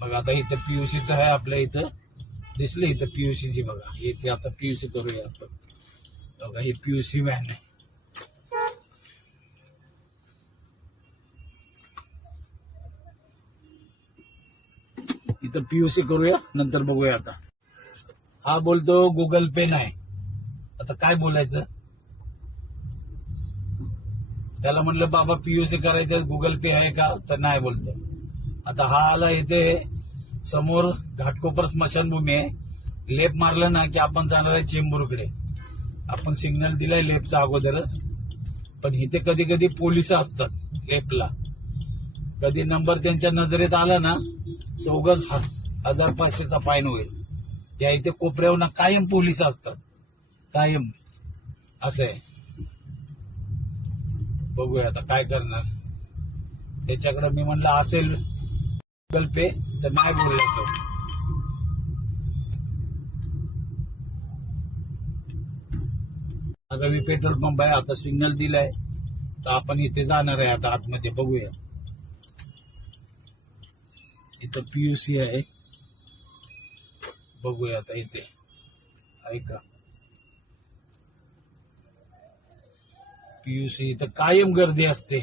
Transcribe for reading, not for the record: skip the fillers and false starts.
बघा आता इथं पीयूसीचं आहे आपल्या इथं दिसलं इथं पीयूसीची बघा इथे आता पीयूसी करूया आपण बघा हे पीयूसी व्हॅन आहे इथं पीयूसी करूया नंतर बघूया आता हा बोलतो गुगल पे नाही आता काय बोलायचं त्याला म्हणलं बाबा पीयूसी करायचं गुगल पे आहे का तर नाही बोलतो आता हा आला इथे समोर घाटकोपर स्मशानभूमी आहे लेप मारलं ना की आपण जाणार आहे चेंबूरकडे आपण सिग्नल दिलाय लेपचा अगोदरच पण इथे कधी कधी पोलिस असतात लेपला कधी नंबर त्यांच्या नजरेत आला ना तर उगाच 1500चा फाईन होईल या इथे कोपऱ्यावर कायम पोलिस असतात कायम असं आहे बघूया आता काय करणार त्याच्याकडे मी म्हणलं असेल गुगल पे तर नाही बोलला तो आगामी पेट्रोल पंप आहे आता सिग्नल दिलाय तर आपण इथे जाणार आहे आता आतमध्ये बघूया इथं पीयूसी आहे बघूया आता इथे ऐका पीयूसी इथं कायम गर्दी असते